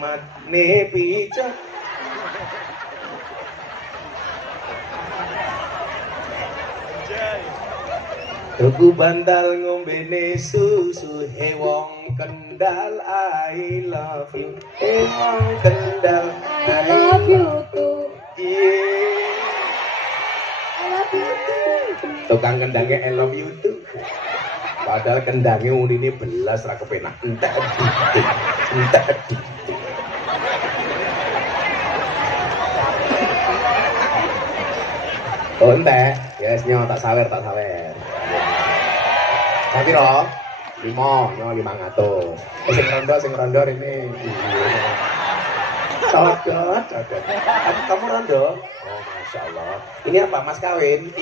mat ne pijat. Tuku bantal ngombene susu hewong Kendal I love you. Hewong Kendal I love you too. Yeah. I love you too. Tukang kendangnya I love you too. Padahal kendangnya urine belas ra kepenak. Entek didik. Entek didik. Oh entek. Yes nyo tak sawer. Tapi roh 5 nyo 500. Sing rondo ini. Codot. Kamu rondo? Oh masya Allah. Ini apa mas kawin?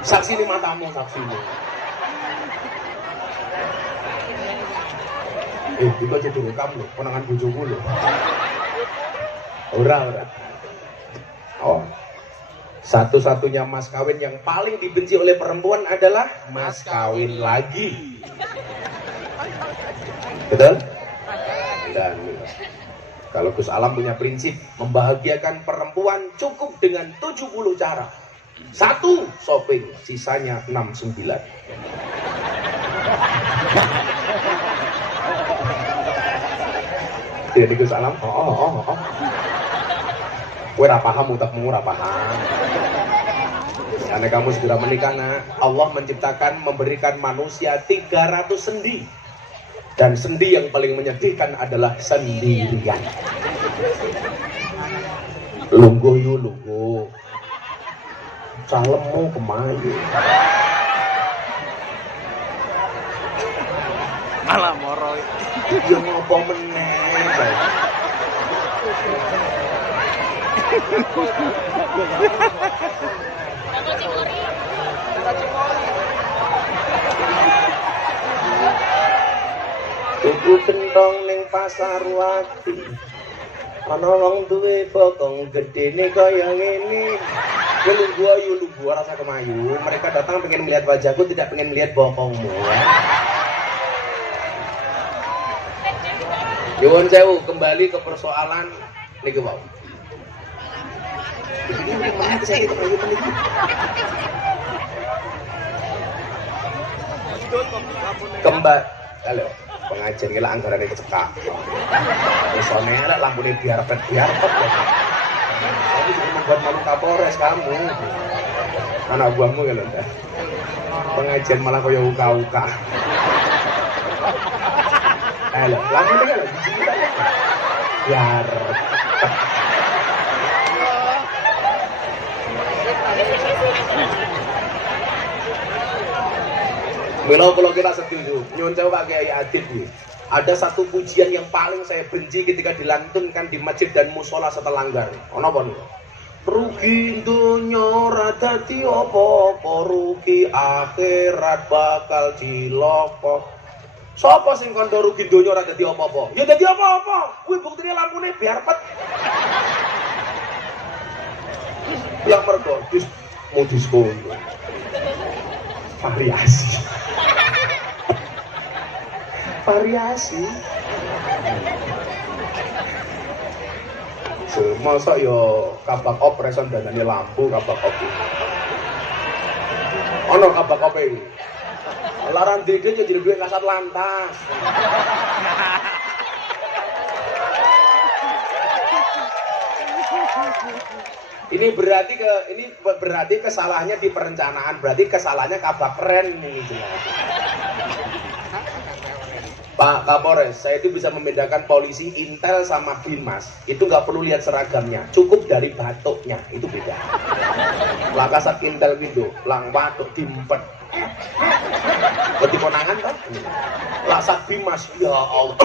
Saksi ini matamu saksi ini. Itu jadi rekam loh, konangan bojoku loh. Ora. Oh. Satu-satunya mas kawin yang paling dibenci oleh perempuan adalah mas kawin lagi. Betul? Dan kalau Gus Alam punya prinsip membahagiakan perempuan cukup dengan 70 cara. 1 shopping, sisanya 69. Tidak di Gus Alam? Oh. Gue paham, utakmu paham. Karena kamu segera menikah nak, Allah menciptakan, memberikan manusia 300 sendi. Dan sendi yang paling menyedihkan adalah sendirian. Lungguh yu lungguh. Calemu kemayu. Malah moro. Ya ngopo meneh. Tuku kentong ning pasar wati. Ana wong duwe bokong gedene kaya ngene. Lungguh rasa kemayu. Mereka datang pengen melihat wajahku, tidak pengen melihat bokongmu ya. Nyuwun sewu, kembali ke persoalan niki wae. Halo, pengajian gila anggarannya kecekak. Misalnya ada lampunya biarpet. Kamu juga membuat malu Kapolres kamu. Anak buahmu ya londa. Pengajian malah kaya uka-uka. Halo, lampunya kan lagi biar. Kalau kita setuju, nyuwun sewu Pak Kiai Adit nih. Ada satu pujian yang paling saya benci ketika dilantunkan di masjid dan musola setelah langgar. Ono apa nih? Rugi dunya ora dadi apa-apa, rugi akhirat bakal cilaka. Sapa sing kandha rugi dunya ora dadi apa-apa? Ya dadi apa-apa. Kuwi buktine lampune biarpet. Yang mergo mau diskon. Variasi. Masa yo kabak opreson danane lampu kabak opi. Ono kabak opi. Laran dede jadi duwe kasat lantas. Ini berarti kesalahannya di perencanaan, berarti kesalahannya kabak keren ini jelas. Pak Kapolres, saya itu bisa membedakan polisi Intel sama Bimas. Itu nggak perlu lihat seragamnya, cukup dari batuknya, itu beda. Lah kasat Intel gitu, lang batuk dimpet. Berarti konangan kan? Lah sak Bimas, ya Allah.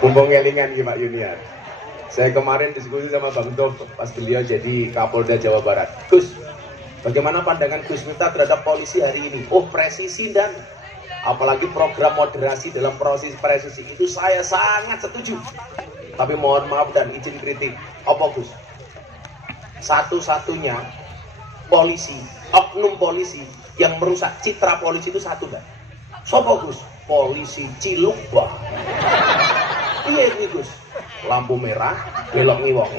Mumpung ngelingan Pak Yuniar. Saya kemarin diskusi sama Bang Dov pas beliau jadi Kapolda Jawa Barat. Gus, bagaimana pandangan Gus Miftah terhadap polisi hari ini? Oh, presisi dan apalagi program moderasi dalam proses presisi itu saya sangat setuju. Tapi mohon maaf dan izin kritik. Apa Gus? Satu-satunya polisi, oknum polisi yang merusak citra polisi itu satu enggak? Sopo Gus? Polisi Ciluk Bah. Iya ini Gus. Lampu merah, belok ngiwok.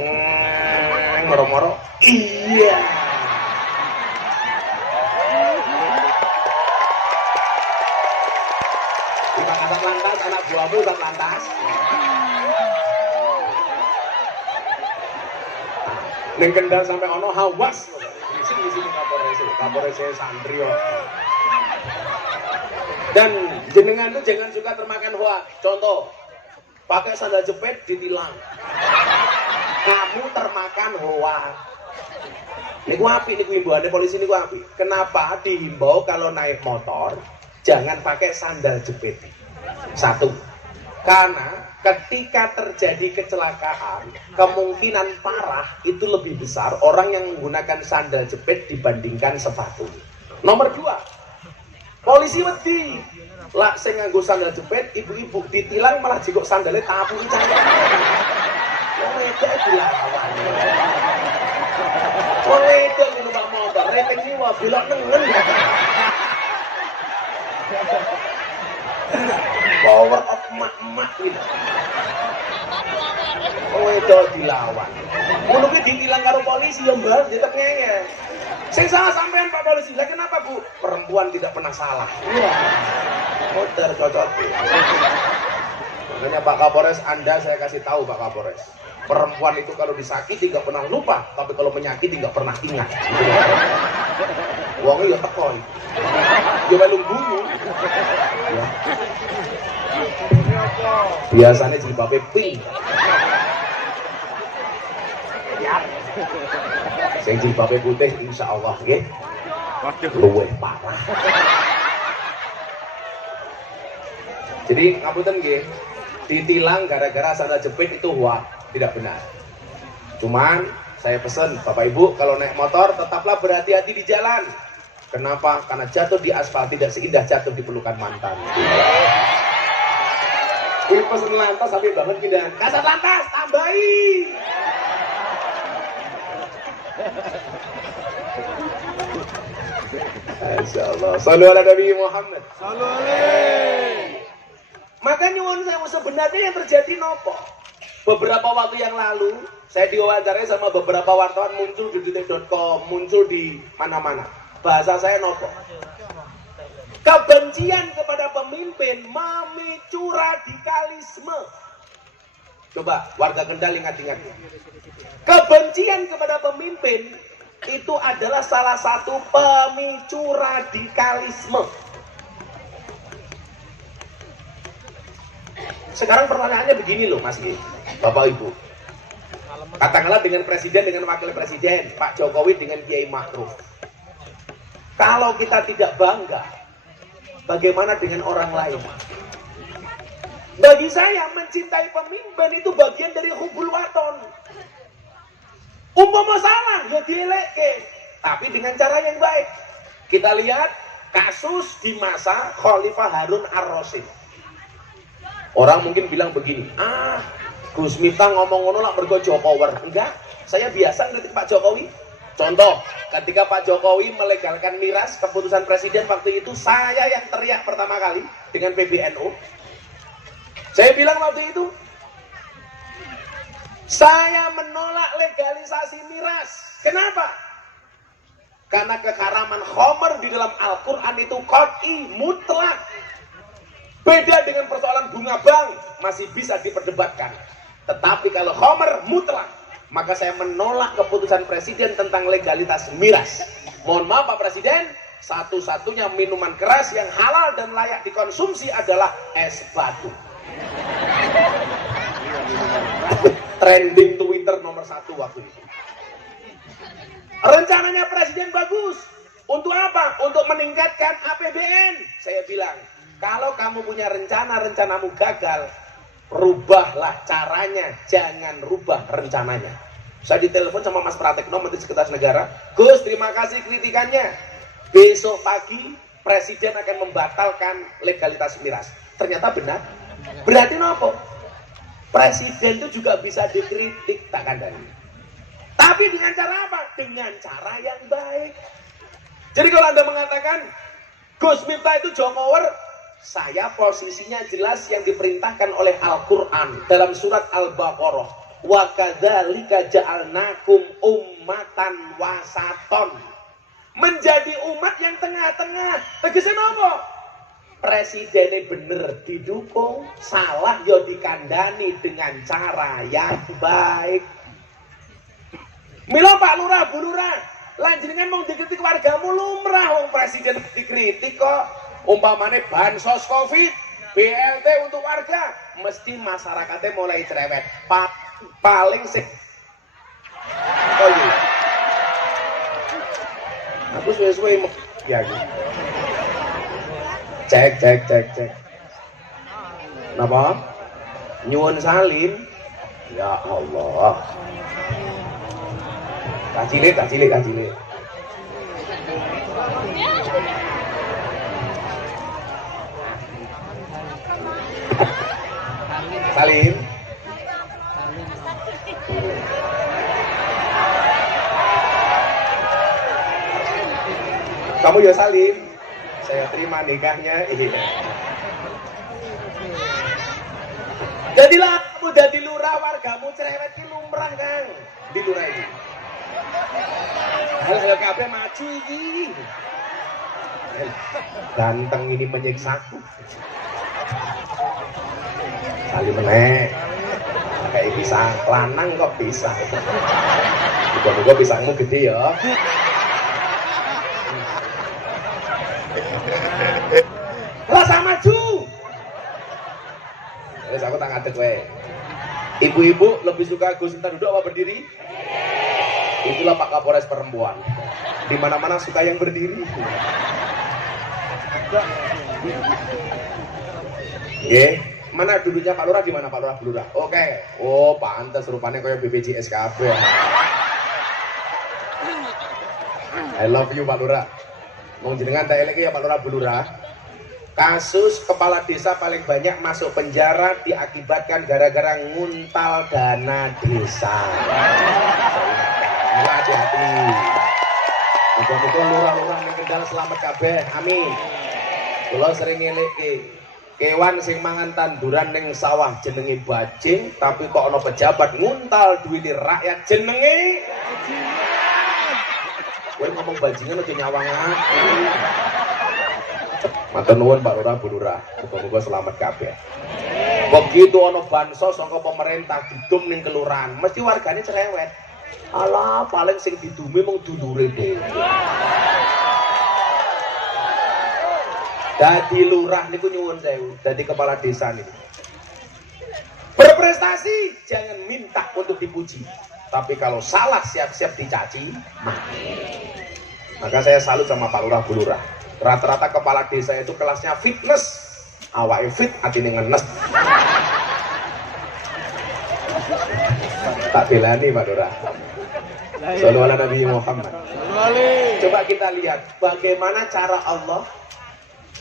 Moro-moro. Iya. Kita kasat lantas, anak buahmu kasat lantas. Neng Kendal sampai ono hawas. Isi Kapolres santri yo. Dan jenengan itu jangan suka termakan hoax. Contoh, pakai sandal jepit ditilang. Kamu termakan hoax. Niku api, niku himbauannya polisi niku api. Kenapa dihimbau kalau naik motor jangan pakai sandal jepit? Satu, karena ketika terjadi kecelakaan, kemungkinan parah itu lebih besar orang yang menggunakan sandal jepit dibandingkan sepatu. Nomor dua, polisi wedi lah sing nganggo sandal jepit, ibu-ibu ditilang malah jikok sandalnya tapu cahaya. Wong itu dilawan. Wong itu numpak motor, repeng ini wah belok nengen. Power of emak-emak gitu. Oh itu dilawan. Ngono ki ditilang karo polisi ya mbak, ditek ngeyel. Sing salah sampean Pak Polisi. Lah kenapa Bu? Perempuan tidak pernah salah. Iya. Motor cocok. Makanya Pak Kapolres, Anda saya kasih tahu Pak Kapolres. Perempuan itu kalau disakiti nggak pernah lupa, tapi kalau menyakiti nggak pernah ingat. Wongnya ya teko. Ya belum bunyi. Ya. Biasanya jilbabnya pink. Sing jilbabnya putih insya Allah nggih. Luwih parah. Jadi ngapunten nggih, ditilang gara-gara sandal jepit itu hoax, tidak benar. Cuman saya pesan Bapak Ibu kalau naik motor tetaplah berhati-hati di jalan. Kenapa? Karena jatuh di aspal tidak seindah jatuh di pelukan mantan. Ini pesen lantas sampai banget kita. Kasat lantas tambahi. Insyaallah. Sallu ala Nabi Muhammad. Sallu alaihi. Maka nyuwun saya sebenarnya yang terjadi nopo. Beberapa waktu yang lalu saya diwawancarai sama beberapa wartawan muncul di detik.com, muncul di mana-mana. Bahasa saya nopo. Kebencian kepada pemimpin memicu radikalisme. Coba warga Kendal ingat-ingat. Kebencian kepada pemimpin itu adalah salah satu pemicu radikalisme. Sekarang pertanyaannya begini loh Mas Gi, Bapak Ibu. Katakanlah dengan presiden dengan wakil presiden, Pak Jokowi dengan Kiai Ma'ruf. Kalau kita tidak bangga, bagaimana dengan orang lain? Bagi saya mencintai pemimpin itu bagian dari hubul waton. Umpama salah ya dieleke, tapi dengan cara yang baik. Kita lihat kasus di masa Khalifah Harun Ar-Rasyid. Orang mungkin bilang begini, Gus Miftah ngomong ngono lah mergo Jokowi. Enggak, saya biasa ngelitik Pak Jokowi. Contoh, ketika Pak Jokowi melegalkan miras, keputusan presiden waktu itu saya yang teriak pertama kali dengan PBNU. Saya bilang waktu itu, saya menolak legalisasi miras. Kenapa? Karena keharaman khamr di dalam Al-Quran itu qat'i mutlak. Beda dengan persoalan bunga bank, masih bisa diperdebatkan. Tetapi kalau khamr mutlak, maka saya menolak keputusan presiden tentang legalitas miras. Mohon maaf Pak Presiden, satu-satunya minuman keras yang halal dan layak dikonsumsi adalah es batu. Trending Twitter nomor 1 waktu itu. Rencananya presiden bagus. Untuk apa? Untuk meningkatkan APBN. Saya bilang, kalau kamu punya rencana, rencanamu gagal, rubahlah caranya, jangan rubah rencananya. Saya ditelepon sama Mas Pratekno, Menteri Sekretaris Negara. Gus, terima kasih kritikannya. Besok pagi presiden akan membatalkan legalitas miras. Ternyata benar. Berarti nopo? Presiden itu juga bisa dikritik, tak kandani. Tapi dengan cara apa? Dengan cara yang baik. Jadi kalau Anda mengatakan Gus Miftah itu jokower, saya posisinya jelas yang diperintahkan oleh Al-Quran dalam surat Al-Baqarah. Wa kadzalika ja'alnakum ummatan wasaton. Menjadi umat yang tengah-tengah. Tegesé napa? Presidennya bener didukung, salah yo dikandani dengan cara yang baik. Mila Pak Lurah, Bu Lurah, lanjenengan mau dikritik wargamu lumrah wong presiden dikritik kok. Umpamane bansos Covid, BLT untuk warga, mesti masyarakatnya mulai cerewet. Paling sih. Oh iya. Aku suwe-suwe ya gitu. Cek. Napa? Nyuwun salin. Ya Allah. Kacilik. Salim. Kamu ya salim. Saya terima nikahnya. Jadilah kamu jadi lurah, wargamu cerewet ki lumrah Kang. Di lurah ini. Hal-hal kabeh maju iki. Ganteng ini menyiksaku. Salim meneh. Kayak pisang lanang kok bisa. Muga-muga pisangmu gede ya. Lah sama maju. Wes aku tak ngadeg kowe. Ibu-ibu lebih suka Gus Miftah duduk apa berdiri? Itulah Pak Kapolres perempuan. Di mana-mana suka yang berdiri. Nggih, mana duduknya Pak Lurah di mana Pak Lurah Bu Lurah? Oke. Oh, pantes rupanya kayak BPJS kabeh. I love you Pak Lurah. Mau jenengan tak elek ya Pak Lurah Bu Lurah. Kasus kepala desa paling banyak masuk penjara diakibatkan gara-gara nguntal dana desa. Hati-hati. Muga-muga lurah-lurah ning Kendal selamat kabeh. Amin. Kula sering ngeliki kewan sing mangan tanduran ning sawah jenenge bajing, tapi kok ana pejabat nguntal duwite rakyat jenenge kowe ngomong bajingan aja nyawang aku. Matur nuwun Pak Lurah Bu Lurah, muga-muga selamat kabeh. Begitu ana bansos saka pemerintah didum ning kelurahan, mesti wargane cerewet. Alah, paling sing didumi mung dulure dhewe. Dadi lurah niku nyuwun sewu, dadi kepala desa niku. Berprestasi jangan minta untuk dipuji, tapi kalau salah siap-siap dicaci mati. Maka saya salut sama Pak Lurah Bu Lurah. Rata-rata kepala desa itu kelasnya fitness, awake fit, atine ngenes. Tak belani Pak Lurah. Sallallahu ala Nabi Muhammad. Coba kita lihat bagaimana cara Allah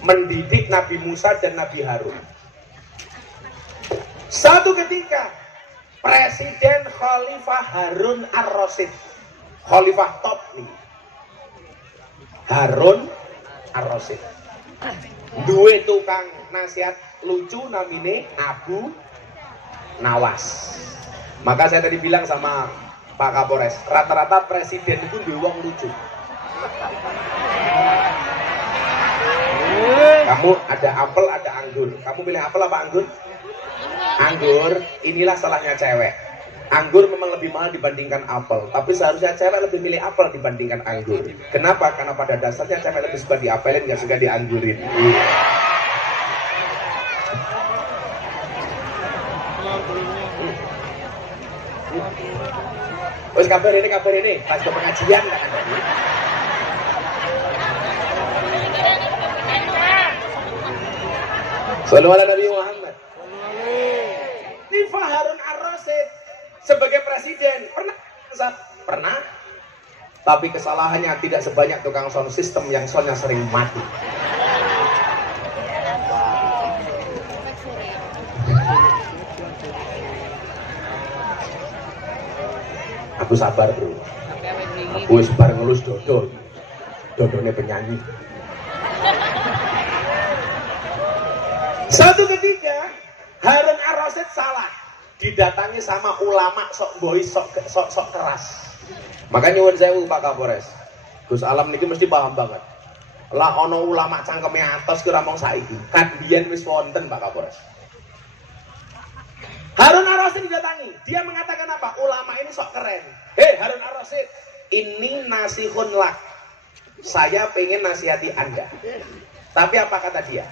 mendidik Nabi Musa dan Nabi Harun. Satu ketika Presiden Khalifah Harun Ar-Rasyid, Khalifah top nih, Harun Ar-Rasyid, duwe tukang nasihat lucu namine Abu Nawas. Maka saya tadi bilang sama Pak Kapolres, rata-rata presiden itu duwe wong lucu. Kamu ada apel, ada anggur. Kamu pilih apel apa anggur? Anggur. Inilah salahnya cewek. Anggur memang lebih mahal dibandingkan apel, tapi seharusnya cewek lebih milih apel dibandingkan anggur. Kenapa? Karena pada dasarnya cewek lebih suka diapelin, nggak suka dianggurin. Terus kabar ini, pas ke pengajian kan tadi. Sallallahu alaihi Nabi Muhammad. Khalifah Harun Ar-Rasyid sebagai presiden pernah, tapi kesalahannya tidak sebanyak tukang sound system yang soundnya sering mati. Aku sabar bro. Aku sabar ngelus dodo. Dodone penyanyi. Satu ketika Harun Ar-Rasyid salah, didatangi sama ulama sok boy sok keras. Makanya nyuwun sewu Pak Kapolres. Gus Alam niki mesti paham banget. Lah ono ulama cangkeme atos ki ora mung saiki. Kan biyen wis wonten Pak Kapolres. Harun Ar-Rasyid didatangi, dia mengatakan apa? Ulama ini sok keren. Hei Harun Ar-Rasyid, ini nasihun lak. Saya pengen nasihati Anda. Tapi apa kata dia?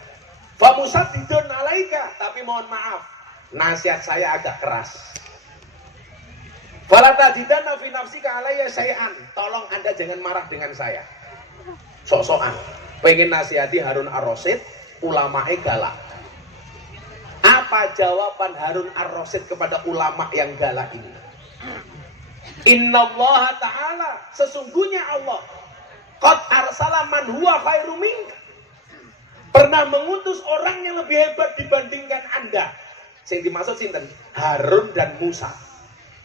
Famusaddidun alaika, tapi mohon maaf, nasihat saya agak keras. Fala tajidanna fi nafsika alayya syai'an. Tolong Anda jangan marah dengan saya. Sok-sokan pengen nasihati Harun Ar-Rasyid, ulamae galak. Apa jawaban Harun Ar-Rasyid kepada ulama yang galak ini? Innallaha ta'ala, sesungguhnya Allah qad arsala man huwa khairu minka, pernah mengutus orang yang lebih hebat dibandingkan Anda. Yang dimaksud sinten? Harun dan Musa.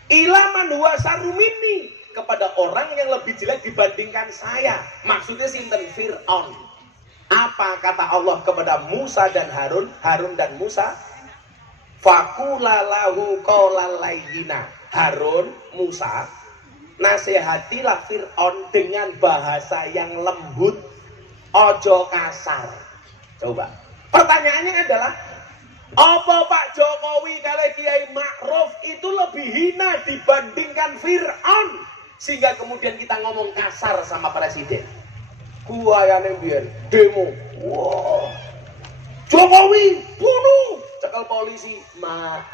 Ila man huwa syarru minni, kepada orang yang lebih jelek dibandingkan saya. Maksudnya sinten? Fir'aun. Apa kata Allah kepada Musa dan Harun? Harun dan Musa, faqula lahu qawlan layyina. Harun, Musa, nasihatilah Fir'aun dengan bahasa yang lembut, ojo kasar. Coba. Pertanyaannya adalah, apa Pak Jokowi kali Kiai Ma'ruf itu lebih hina dibandingkan Fir'aun sehingga kemudian kita ngomong kasar sama presiden? Kuayane biyen demo. Wow. Jokowi bunuh, cekal polisi. Maaf.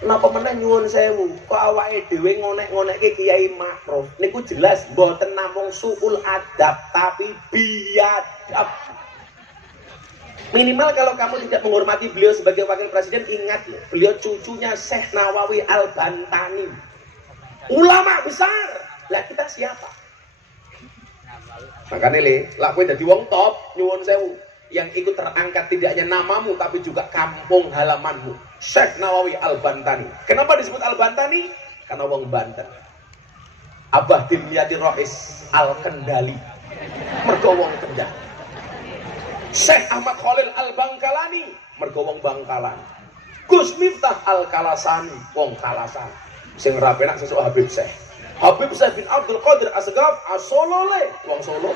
Napa meneh nyuwun sewu, kok awake dhewe ngonek-ngonekke Kiai Ma'ruf niku jelas mboten namung suul adab tapi biadab. Minimal kalau kamu tidak menghormati beliau sebagai wakil presiden, ingat loh, beliau cucunya Syekh Nawawi Al-Bantani, ulama besar. Lah kita siapa? Makanya le, lah kowe dadi wong top, nyuwun sewu, yang ikut terangkat tidak hanya namamu tapi juga kampung halamanmu, Syekh Nawawi Al-Bantani. Kenapa disebut Al-Bantani? Karena wong Banten. Abah Dimyati Rois Al-Kendali, mergo wong Kendal. Syekh Ahmad Khalil Al-Bangkalani, mergo wong Bangkalan. Gus Miftah Al-Kalasani, wong Kalasan. Sing ora penak sesuk Habib Syekh bin Abdul Qadir Asgaf Asolole, wong Solo.